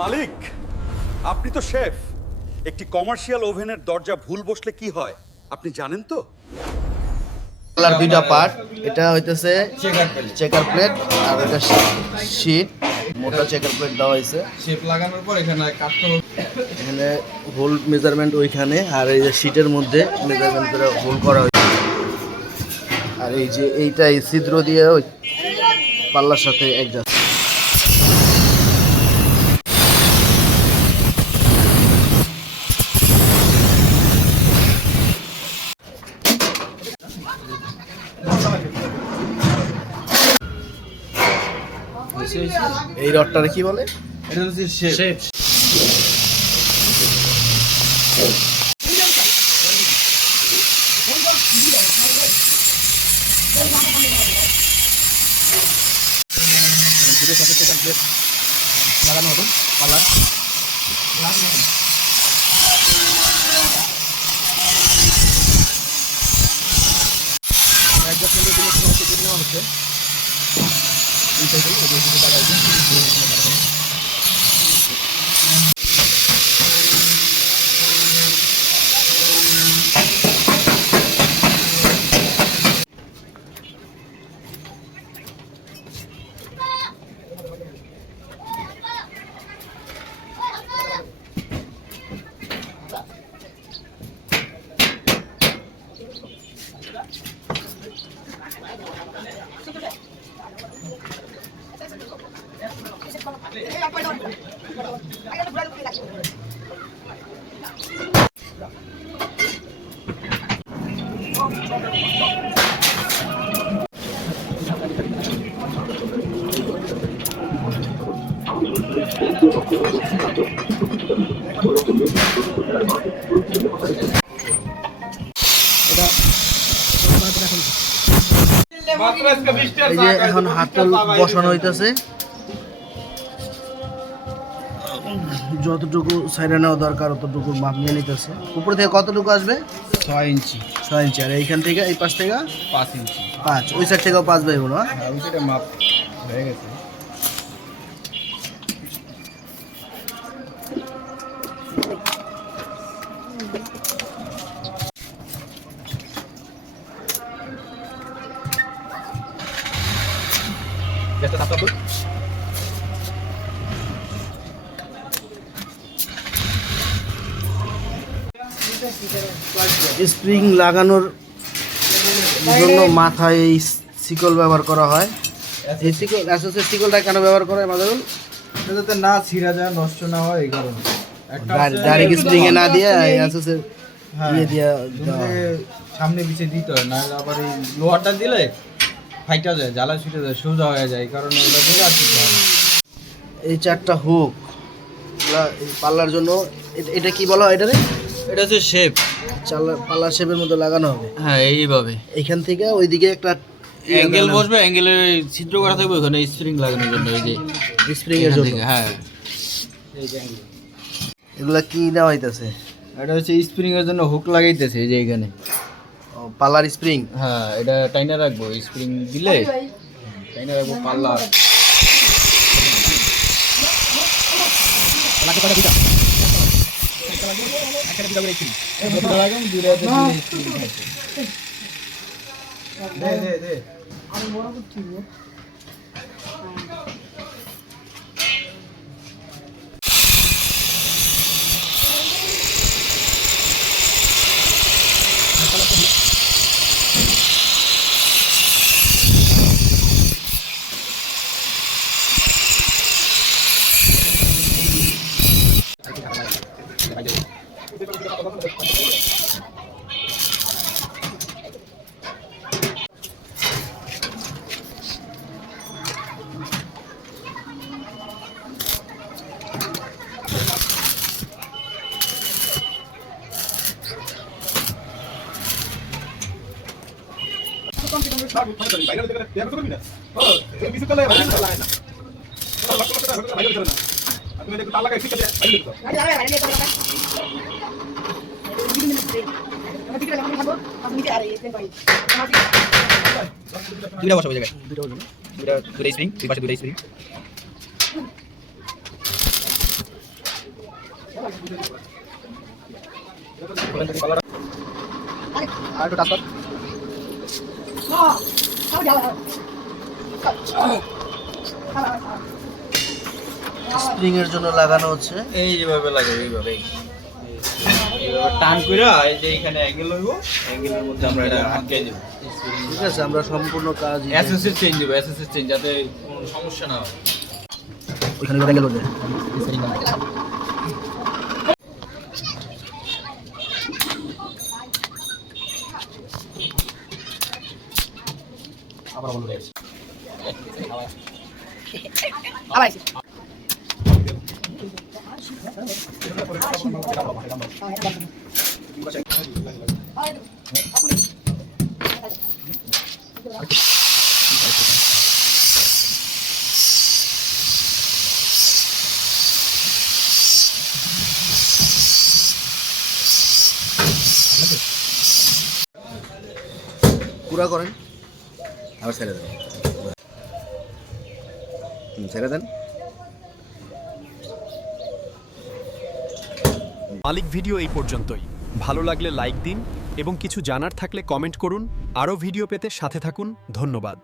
মালিক, আপনি তো শেফ। একটি কমার্শিয়াল ওভেনের দরজা ভুল বসলে কি হয় আপনি জানেন তো? কালার দুইটা পার্ট, এটা হইতেছে চেকার প্লেট আর এটা শীট। মোটা চেকার প্লেট দেওয়া হয়েছে, শেপ লাগানোর পর এখানে কাটতে হবে। এখানে হোল মেজারমেন্ট ওইখানে, আর এই যে শীটের মধ্যে মেজারমেন্ট করে হোল করা হয়েছে। আর এই যে এইটা এই ছিদ্র দিয়ে ওই পাল্লার সাথে অ্যাডজাস্ট। এই রডটারে কি বলে? এটা হচ্ছে শেপ। লাগানো হবে পাল্লার। এই যে এখন হাতল বসানো হইতেছে, যতটুকু সাইডে নেওয়া দরকার ততটুকু মাপ নিয়ে নিতেছে। উপর থেকে কতটুকু আসবে? 6 ইঞ্চি। 6 ইঞ্চি। আর এইখান থেকে এই পাশ থেকে 5 ইঞ্চি। 5, ওই সাইড থেকেও 5 বাইব না? আর ওইটা মাপ হয়ে গেছে। স্প্রিং লাগানোর জন্য মাথায় এই শিকল ব্যবহার করা হয়। এই শিকল অ্যাসোসের শিকলটা কেন ব্যবহার করা হয় মাদারুল? যাতে না ছিঁড়া যায়, নষ্ট না হয় এই কারণে। ডাইরেক্ট স্প্রিং এ না দিয়ে অ্যাসোসের দিয়ে দিয়া সামনে পিছিয়ে দিতে হয়, না আবার এই লোহারটা দিলে ফাইটা যায়, জ্বালা ছুটে যায়, সোজা হয়ে যায়। এই কারণে ওটা দিয়ে আর দিতে হয়। এই 4টা হুক পাল্লার জন্য। এটা কি বলা হয় এটারে? এটা হচ্ছে শেপ। পাল্লার শেপের মধ্যে লাগানো হবে। হ্যাঁ, এইভাবে এখান থেকে ওইদিকে একটা অ্যাঙ্গেল বসবে, অ্যাঙ্গেলের ছিদ্র করা থাকবে ওখানে স্প্রিং লাগানোর জন্য। এই যে স্প্রিং এর জন্য। হ্যাঁ, এগুলা কি নেওয়া হইতাছে? এটা হচ্ছে স্প্রিং এর জন্য হুক লাগাইতেছে এই যে এখানে। পাল্লার স্প্রিং। হ্যাঁ, এটা টাইনা রাখবো, স্প্রিং দিলে টাইনা রাখবো পাল্লা। দুইটা বসাবো জায়গায়, দুইটা স্প্রিং, দুই পাশে দুইটা স্প্রিং। আর একটু টাচ কর। স্প্রিং এর জন্য লাগানো হচ্ছে। এই যেভাবে লাগে এইভাবে এইভাবে টান কইরা এই যে এখানে অ্যাঙ্গেল হইব, অ্যাঙ্গেলের মধ্যে আমরা এটা আটকে দেব। ঠিক আছে, আমরা সম্পূর্ণ কাজ এসএসএস চেঞ্জ দেব, এসএসএস চেঞ্জ যাতে কোনো সমস্যা না হয়। ওইখানে অ্যাঙ্গেল হচ্ছে। আবার বলবো পুরা করেন, আবার ছেড়ে দেন, ছেড়ে দেন। মালিক ভিডিও এই পর্যন্তই। ভালো লাগলে লাইক দিন এবং কিছু জানার থাকলে কমেন্ট করুন। আরও ভিডিও পেতে সাথে থাকুন। ধন্যবাদ।